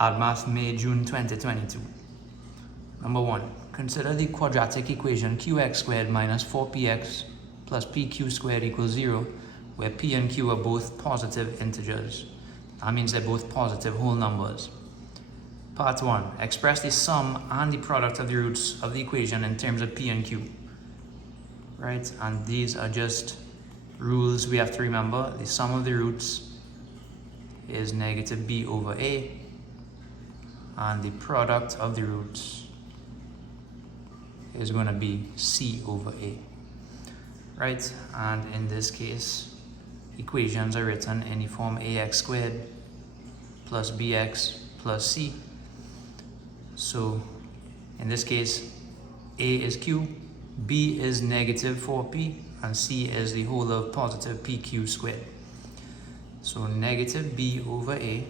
AdMath, May, June 2022. Number 1. Consider the quadratic equation qx squared minus 4px plus pq squared equals 0, where p and q are both positive integers. That means they're both positive whole numbers. Part 1. Express the sum and the product of the roots of the equation in terms of p and q. Right? And these are just rules we have to remember. The sum of the roots is negative b over a, and the product of the roots is going to be c over a. Right? And in this case, equations are written in the form ax squared plus bx plus c. So in this case, a is q, b is negative 4p, and c is the whole of positive pq squared. So negative b over a,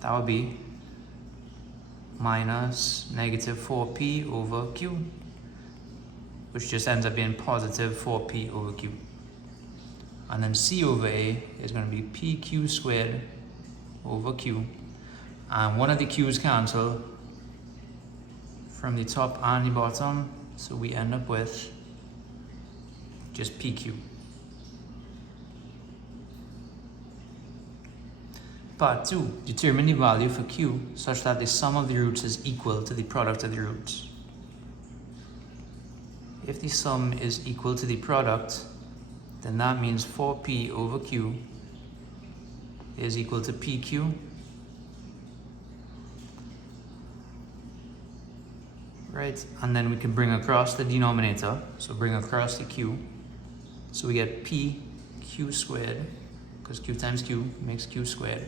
that would be minus negative 4p over q, which just ends up being positive 4p over q. And then c over a is going to be pq squared over q. And one of the q's cancel from the top and the bottom, so we end up with just pq. Part 2. Determine the value for q such that the sum of the roots is equal to the product of the roots. If the sum is equal to the product, then that means 4p over q is equal to pq. Right? And then we can bring across the denominator, so bring across the q. So we get pq squared, because q times q makes q squared.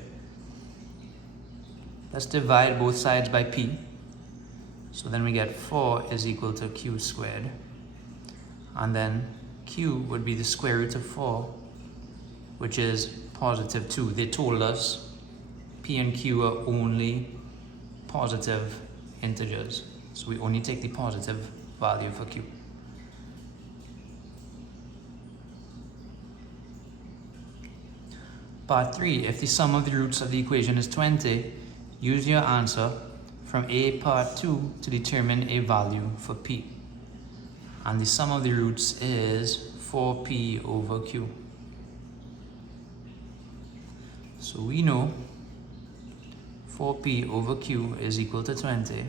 Let's divide both sides by p. So then we get 4 is equal to q squared. And then q would be the square root of 4, which is positive 2. They told us p and q are only positive integers. So we only take the positive value for q. Part 3. If the sum of the roots of the equation is 20, use your answer from A part 2 to determine a value for p. And the sum of the roots is 4p over q. So we know 4p over q is equal to 20.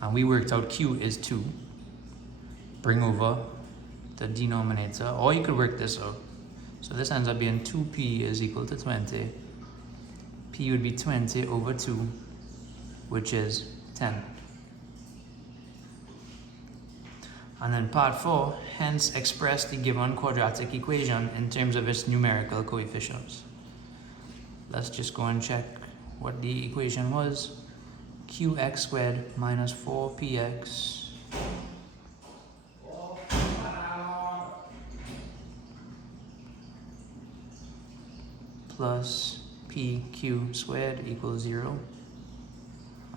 And we worked out q is 2. Bring over the denominator, or you could work this out. So this ends up being 2p is equal to 20. P would be 20 over 2, which is 10. And then part 4, hence express the given quadratic equation in terms of its numerical coefficients. Let's just go and check what the equation was. Qx squared minus 4px plus pq squared equals 0,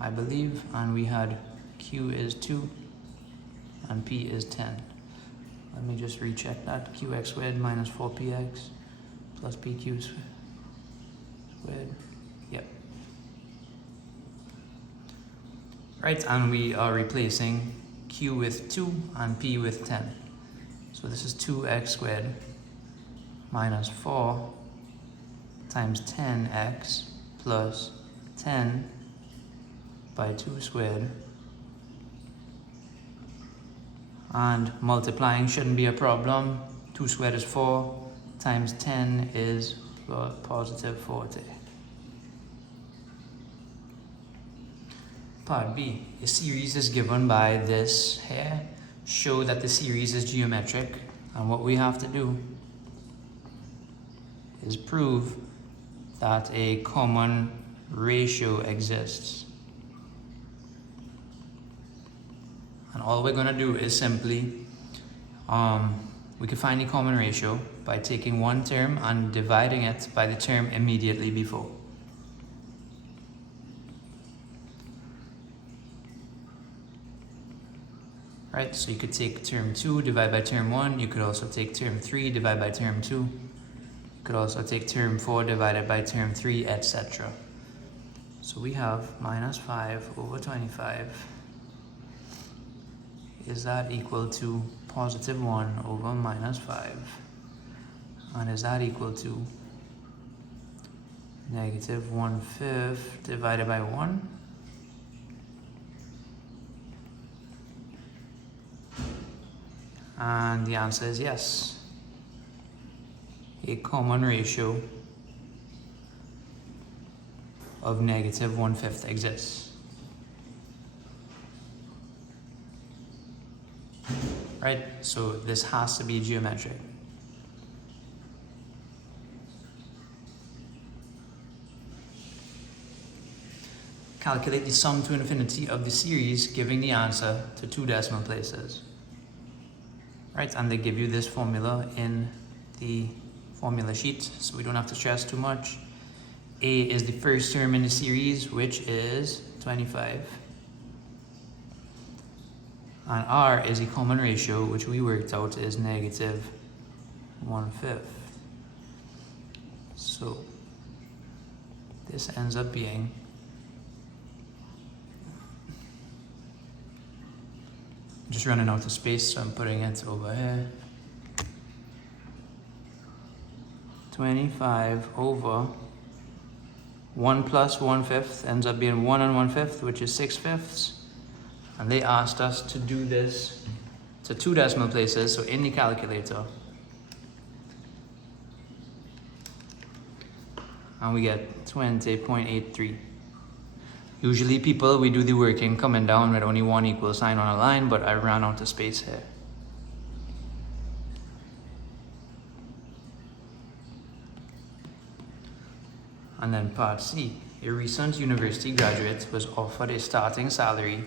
I believe, and we had q is 2 and p is 10. Let me just recheck that. Qx squared minus 4px plus pq squared. Yep. Right, and we are replacing q with 2 and p with 10. So this is 2x squared minus 4 times 10x plus 10 by 2 squared. And multiplying shouldn't be a problem. 2 squared is 4 times 10 is positive 40. Part B. A series is given by this here. Show that the series is geometric. And what we have to do is prove that a common ratio exists. And all we're going to do is simply, we can find the common ratio by taking one term and dividing it by the term immediately before. Right, so you could take term 2, divide by term 1. You could also take term 3, divide by term 2. You could also take term 4 divided by term 3, etc. So we have minus 5 over 25. Is that equal to positive 1 over minus 5? And is that equal to negative 1/5 divided by 1? And the answer is yes. A common ratio of negative 1/5 exists. Right? So this has to be geometric. Calculate the sum to infinity of the series, giving the answer to 2 decimal places. Right, and they give you this formula in the formula sheet, so we don't have to stress too much. A is the first term in the series, which is 25. And R is a common ratio, which we worked out is negative 1/5. So this ends up being just running out of space, so I'm putting it over here. 25 over 1 plus 1/5 ends up being 1 and 1/5, which is 6/5. And they asked us to do this to 2 decimal places, so in the calculator. And we get 20.83. Usually people, we do the working coming down with only one equal sign on a line, but I ran out of space here. And then part C, a recent university graduate was offered a starting salary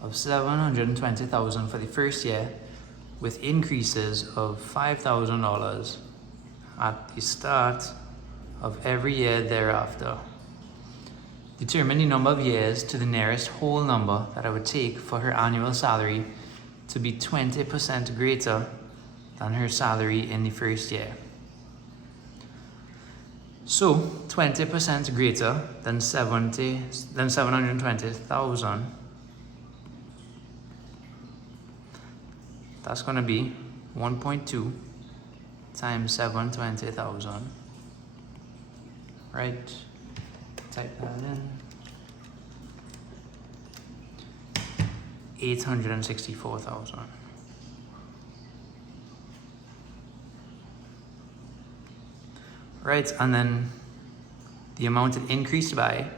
of $720,000 for the first year, with increases of $5,000 at the start of every year thereafter. Determine the number of years to the nearest whole number that it would take for her annual salary to be 20% greater than her salary in the first year. So 20% greater than 720,000. That's going to be 1.2 times 720,000. Right? Type that in. 864,000. Right, and then the amount it increased by,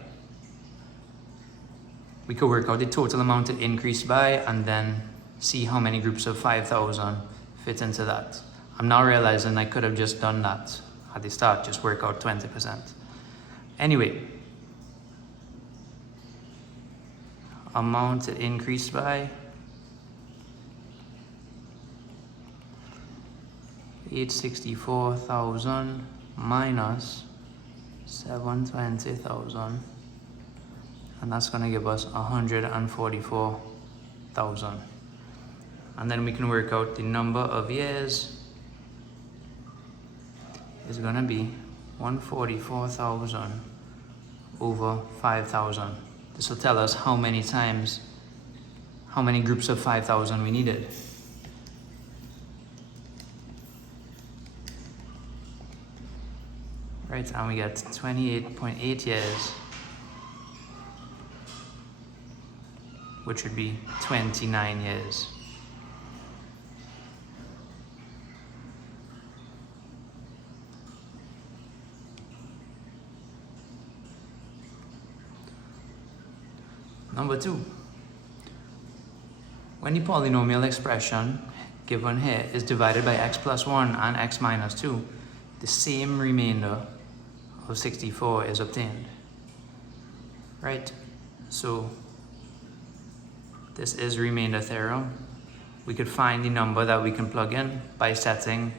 we could work out the total amount it increased by and then see how many groups of 5,000 fit into that. I'm now realizing I could have just done that at the start, just work out 20%. Anyway, amount it increased by 864,000 minus 720,000, and that's going to give us 144,000. And then we can work out the number of years is going to be 144,000 over 5,000. This will tell us how many times, how many groups of 5,000 we needed. Right, and we get 28.8 years, which would be 29 years. Number 2, when the polynomial expression given here is divided by x plus 1 and x minus 2, the same remainder of 64 is obtained. Right? So this is remainder theorem. We could find the number that we can plug in by setting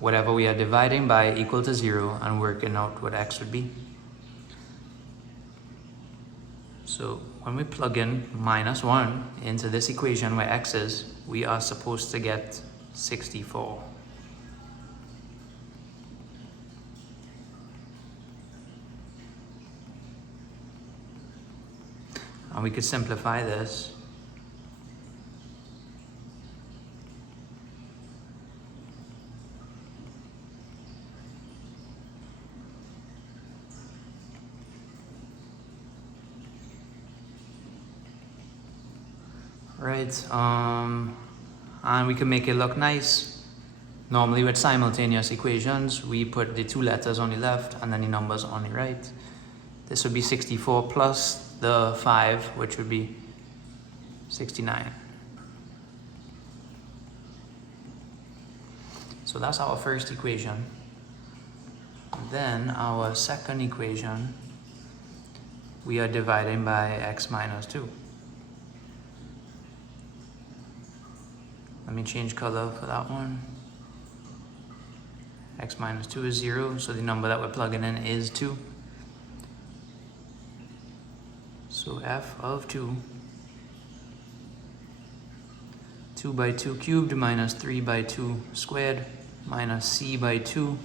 whatever we are dividing by equal to 0 and working out what x would be. So when we plug in minus 1 into this equation where x is, we are supposed to get 64. And we could simplify this. Right, and we can make it look nice. Normally with simultaneous equations, we put the two letters on the left and then the numbers on the right. This would be 64 plus the 5, which would be 69. So that's our first equation. Then our second equation, we are dividing by x minus 2. Let me change color for that one. X minus 2 is 0, so the number that we're plugging in is 2. So f of 2, 2 by 2 cubed minus 3 by 2 squared minus c by 2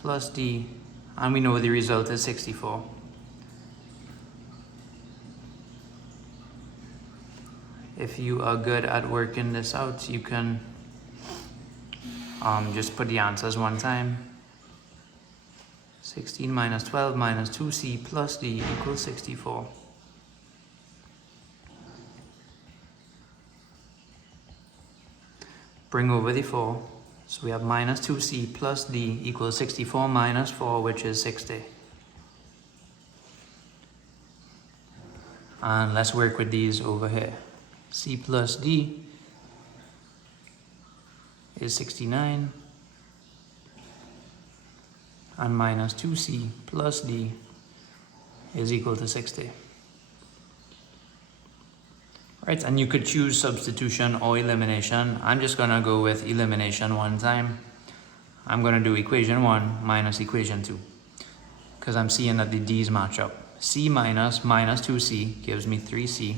plus d, and we know the result is 64. If you are good at working this out, you can just put the answers one time. 16 minus 12 minus 2c plus d equals 64. Bring over the 4. So we have minus 2c plus d equals 64 minus 4, which is 60. And let's work with these over here. C plus D is 69, and minus 2C plus D is equal to 60. Right, and you could choose substitution or elimination. I'm just gonna go with elimination one time. I'm gonna do equation 1 minus equation 2, because I'm seeing that the D's match up. C minus minus 2C gives me 3C.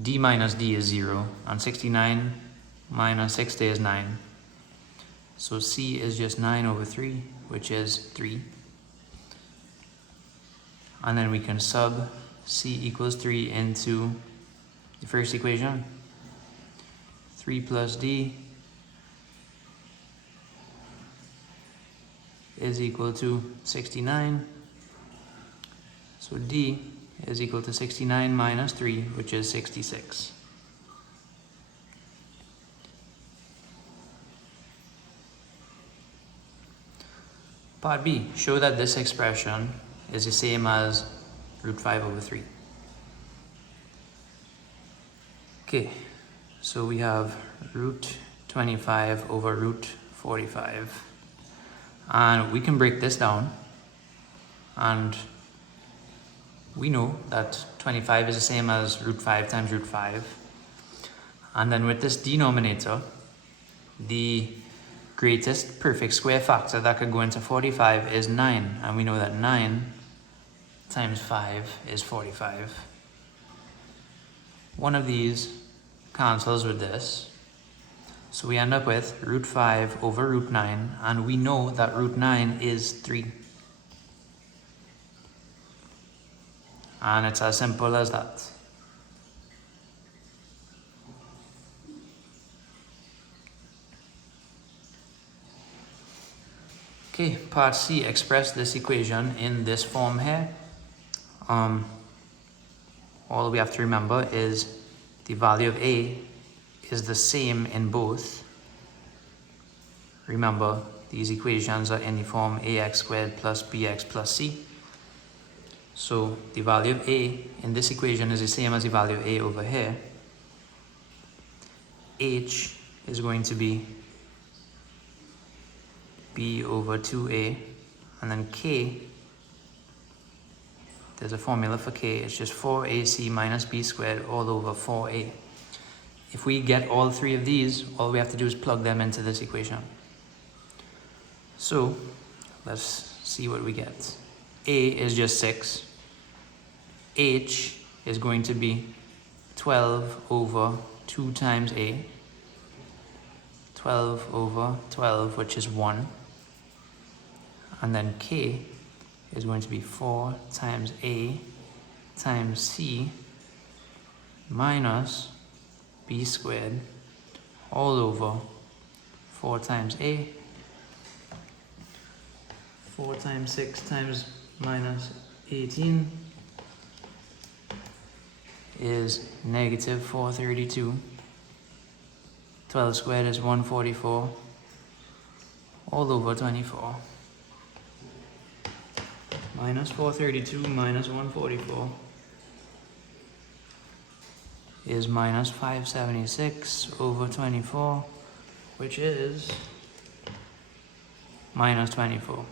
D minus D is 0, and 69 minus 60 is 9. So C is just 9 over 3, which is 3. And then we can sub C equals 3 into the first equation. 3 plus D is equal to 69. So D is equal to 69 minus 3, which is 66. Part B, show that this expression is the same as root 5 over 3. Okay, so we have root 25 over root 45. And we can break this down, and we know that 25 is the same as root 5 times root 5. And then with this denominator, the greatest perfect square factor that could go into 45 is 9. And we know that 9 times 5 is 45. One of these cancels with this. So we end up with root 5 over root 9. And we know that root 9 is 3. And it's as simple as that. Okay, part C, express this equation in this form here. All we have to remember is the value of A is the same in both. Remember, these equations are in the form ax squared plus bx plus c. So the value of A in this equation is the same as the value of A over here. H is going to be B over 2A, and then K, there's a formula for K, it's just 4AC minus B squared all over 4A. If we get all three of these, all we have to do is plug them into this equation. So let's see what we get. A is just 6. H is going to be 12 over 2 times A. 12 over 12, which is 1. And then K is going to be 4 times A times C, minus b squared all over 4 times a, 4 times 6 times minus 18 is negative 432. 12 squared is 144 all over 24. Minus 432 minus 144 is minus 576 over 24, which is minus 24.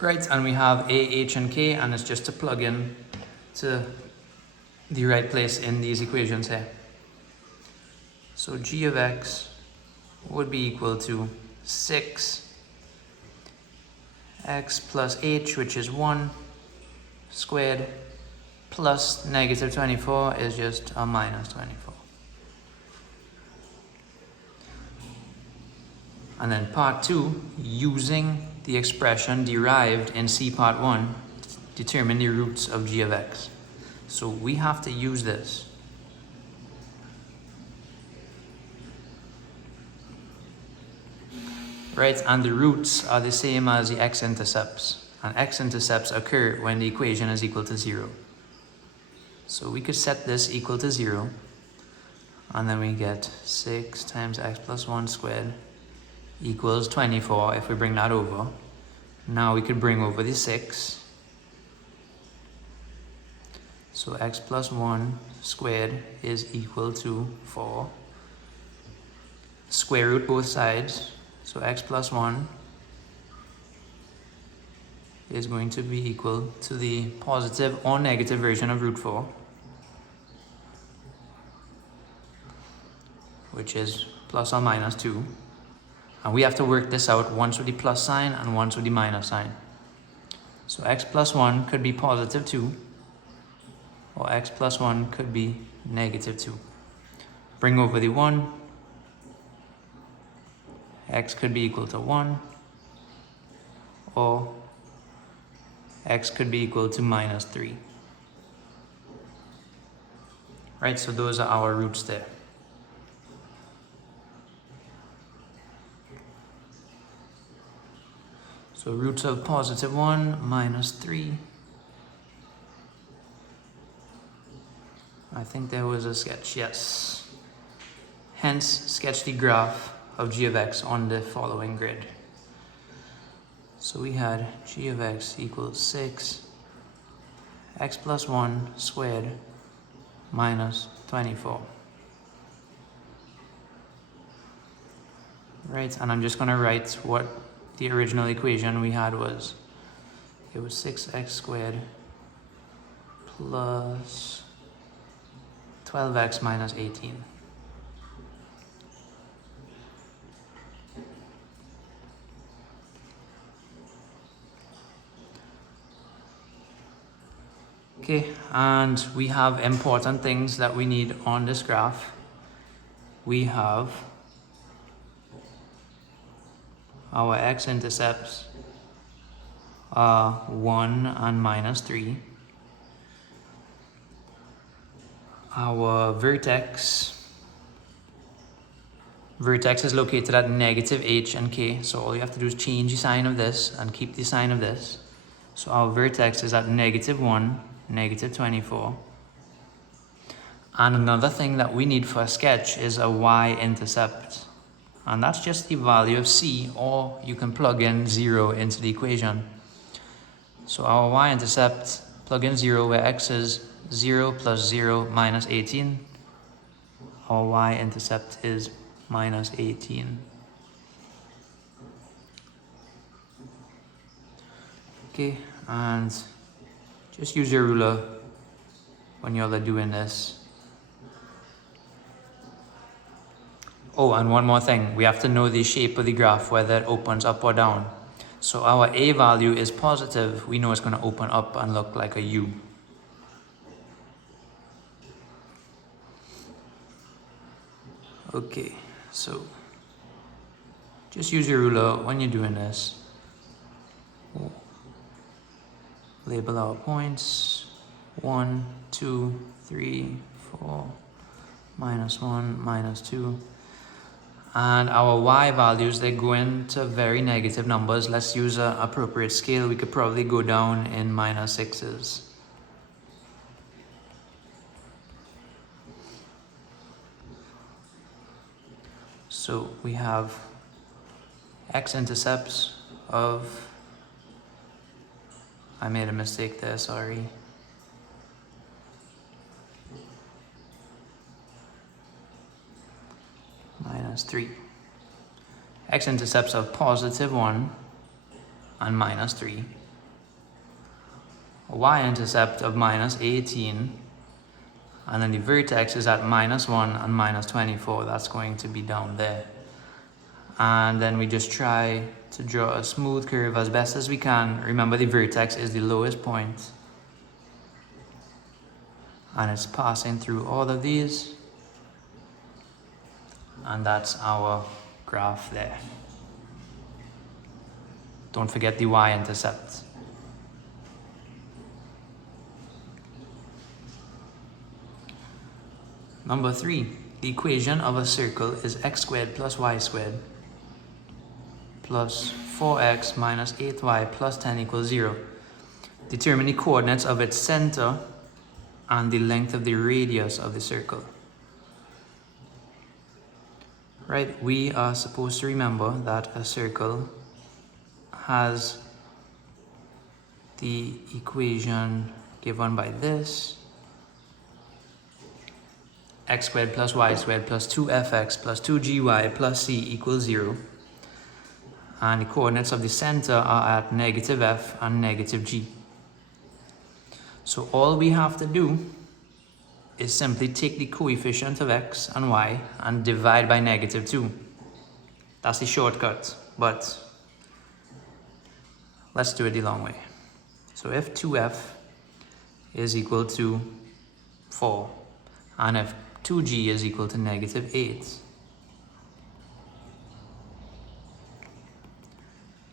Right, and we have a, h, and k, and it's just to plug in to the right place in these equations here. So g of x would be equal to 6 x plus h, which is 1 squared, plus negative 24 is just a minus 24. And then part 2, using the expression derived in C part 1, determine the roots of g of x. So we have to use this. Right, and the roots are the same as the x-intercepts. And x-intercepts occur when the equation is equal to 0. So we could set this equal to 0. And then we get 6 times x plus 1 squared equals 24 if we bring that over. Now we could bring over the 6. So x plus 1 squared is equal to 4. Square root both sides. So x plus 1 is going to be equal to the positive or negative version of root 4, which is plus or minus 2. And we have to work this out once with the plus sign and once with the minus sign. So x plus 1 could be positive 2, or x plus 1 could be negative 2. Bring over the 1. X could be equal to 1, or x could be equal to minus 3. Right, so those are our roots there. So roots of positive 1 minus 3. I think there was a sketch, yes. Hence, sketch the graph of g of x on the following grid. So we had g of x equals 6 x plus 1 squared minus 24. Right, and I'm just going to write what the original equation we had was. It was 6x squared plus 12x minus 18. Okay, and we have important things that we need on this graph. We have our x-intercepts are 1 and minus 3. Our vertex is located at negative h and k, so all you have to do is change the sign of this and keep the sign of this. So our vertex is at negative 1, negative 24. And another thing that we need for a sketch is a y-intercept. And that's just the value of c, or you can plug in 0 into the equation. So our y-intercept, plug in 0 where x is 0 plus 0 minus 18. Our y-intercept is minus 18. Okay, and just use your ruler when you're doing this. Oh, and one more thing. We have to know the shape of the graph, whether it opens up or down. So our a value is positive. We know it's going to open up and look like a U. Okay, so just use your ruler when you're doing this. Label our points. 1, 2, 3, 4, minus 1, minus 2. And our y values, they go into very negative numbers. Let's use an appropriate scale. We could probably go down in minus 6s. So we have x-intercepts of, I made a mistake there, sorry. Minus 3. X-intercepts of positive 1 and minus 3. A y-intercept of minus 18. And then the vertex is at minus 1 and minus 24. That's going to be down there. And then we just try to draw a smooth curve as best as we can. Remember, the vertex is the lowest point. And it's passing through all of these. And that's our graph there. Don't forget the y-intercept. Number 3, the equation of a circle is x squared plus y squared plus 4x minus 8y plus 10 equals 0. Determine the coordinates of its center and the length of the radius of the circle. Right, we are supposed to remember that a circle has the equation given by this: x squared plus y squared plus 2fx plus 2gy plus c equals 0. And the coordinates of the center are at negative f and negative g. So all we have to do is simply take the coefficient of x and y and divide by negative 2. That's the shortcut, but let's do it the long way. So if 2f is equal to 4, and if 2g is equal to negative 8,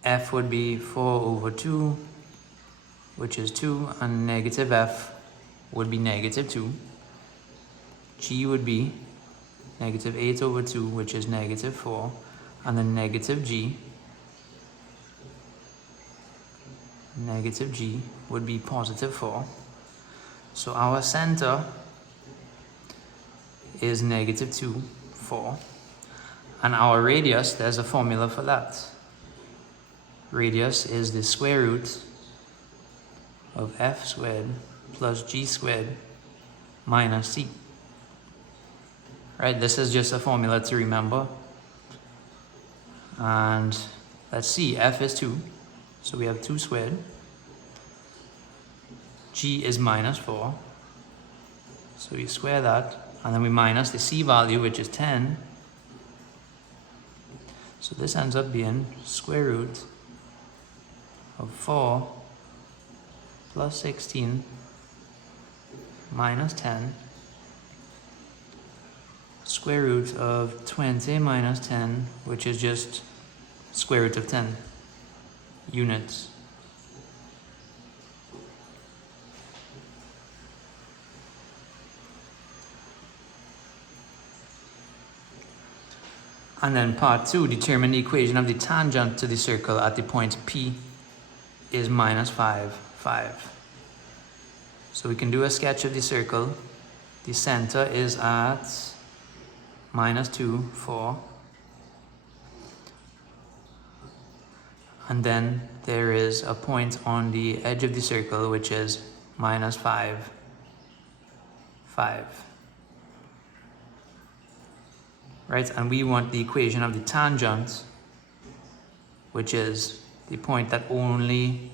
f would be 4 over 2, which is 2, and negative f would be negative 2. G would be negative 8 over 2, which is negative 4, and then negative g would be positive 4. So our center is negative 2, 4. And our radius, there's a formula for that. Radius is the square root of f squared plus g squared minus c. Right, this is just a formula to remember. And let's see, f is 2, so we have 2 squared. G is minus 4, so we square that, and then we minus the c value, which is 10. So this ends up being square root of 4 plus 16 minus 10, square root of 20 minus 10, which is just square root of 10 units. And then part 2, determine the equation of the tangent to the circle at the point P is minus 5, 5. So we can do a sketch of the circle. The center is at minus 2, 4. And then there is a point on the edge of the circle which is minus 5, 5. Right, and we want the equation of the tangent, which is the point that only,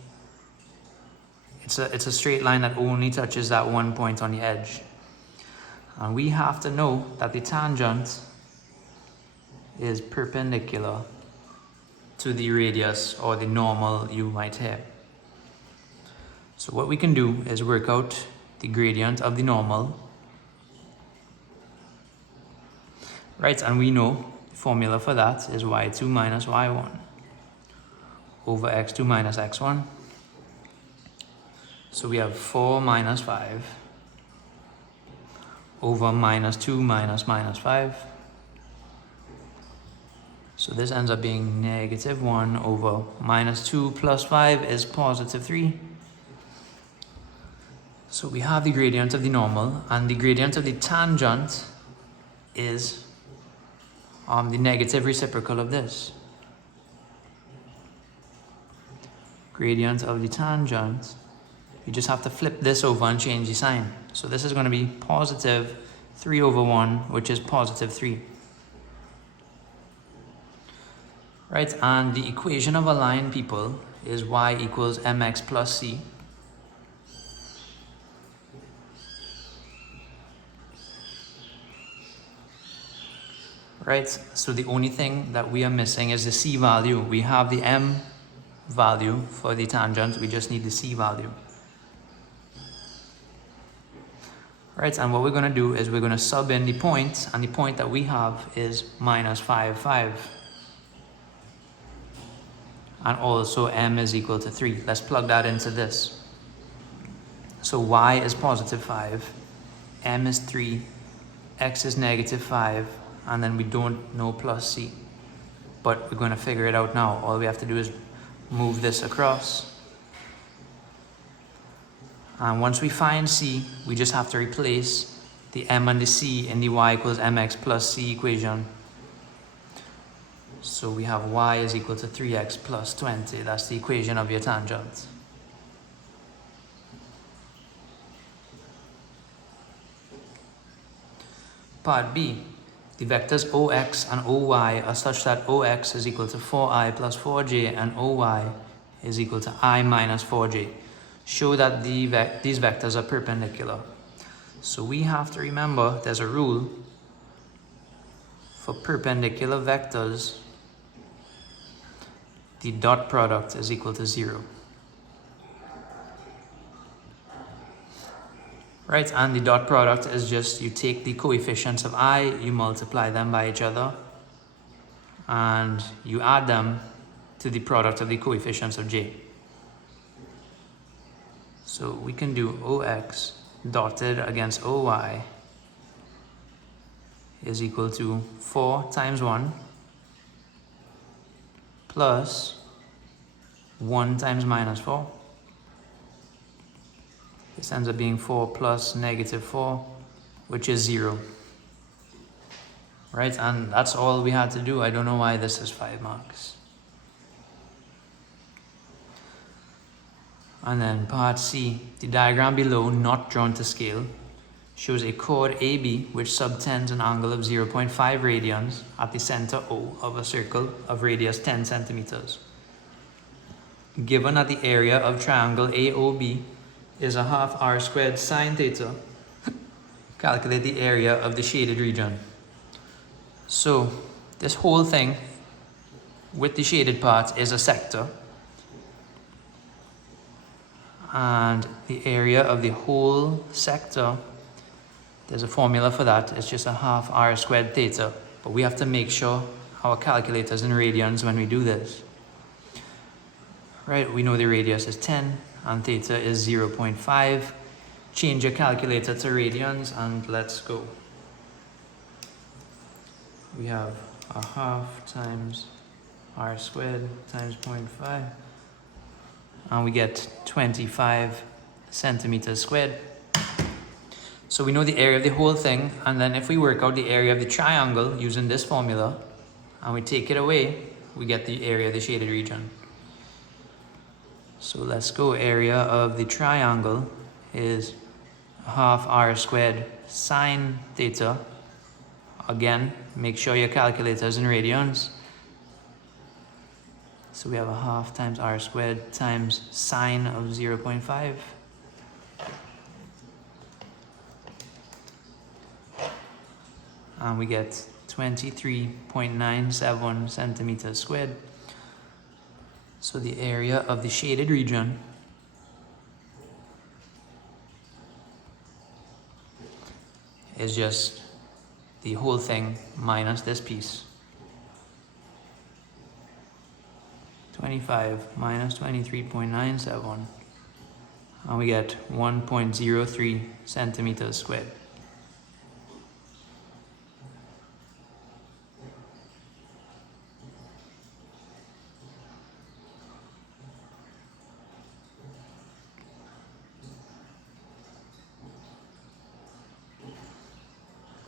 it's a straight line that only touches that one point on the edge. And we have to know that the tangent is perpendicular to the radius or the normal you might have. So what we can do is work out the gradient of the normal. Right, and we know the formula for that is y2 minus y1 over x2 minus x1. So we have 4 minus 5 over minus 2 minus minus 5. So this ends up being negative 1 over minus 2 plus 5 is positive 3. So we have the gradient of the normal, and the gradient of the tangent is the negative reciprocal of this. Gradient of the tangent, you just have to flip this over and change the sign. So this is going to be positive 3 over 1, which is positive 3. Right, and the equation of a line, people, is y equals mx plus c. Right, so the only thing that we are missing is the c value. We have the m value for the tangent, we just need the c value. Right, and what we're going to do is we're going to sub in the point, and the point that we have is minus 5, 5. And also m is equal to 3. Let's plug that into this. So y is positive 5, m is 3, x is negative 5, and then we don't know plus c. But we're going to figure it out now. All we have to do is move this across. And once we find c, we just have to replace the m and the c in the y equals mx plus c equation. So we have y is equal to 3x plus 20. That's the equation of your tangent. Part B. The vectors OX and OY are such that OX is equal to 4i plus 4j and OY is equal to I minus 4j. Show that these vectors are perpendicular. So we have to remember there's a rule for perpendicular vectors. The dot product is equal to 0. Right, and the dot product is just you take the coefficients of I, you multiply them by each other, and you add them to the product of the coefficients of j. So we can do OX dotted against OY is equal to 4 times 1 plus 1 times minus 4. This ends up being 4 plus negative 4, which is 0. Right, and that's all we had to do. I don't know why this is 5 marks. And then part C, the diagram below, not drawn to scale, shows a chord AB which subtends an angle of 0.5 radians at the center O of a circle of radius 10 centimeters. Given that the area of triangle AOB is a half r squared sine theta, calculate the area of the shaded region. So this whole thing with the shaded part is a sector, and the area of the whole sector, there's a formula for that. It's just a half r squared theta, but we have to make sure our calculator's in radians when we do this. Right, we know the radius is 10 and theta is 0.5. Change your calculator to radians and let's go. We have a half times r squared times 0.5, and we get 25 centimeters squared. So we know the area of the whole thing, and then if we work out the area of the triangle using this formula and we take it away, we get the area of the shaded region. So let's go. Area of the triangle is half r squared sine theta. Again, make sure your calculator is in radians. So we have a half times r squared times sine of 0.5. And we get 23.97 centimeters squared. So the area of the shaded region is just the whole thing minus this piece. 25 minus 23.97, and we get 1.03 centimeters squared.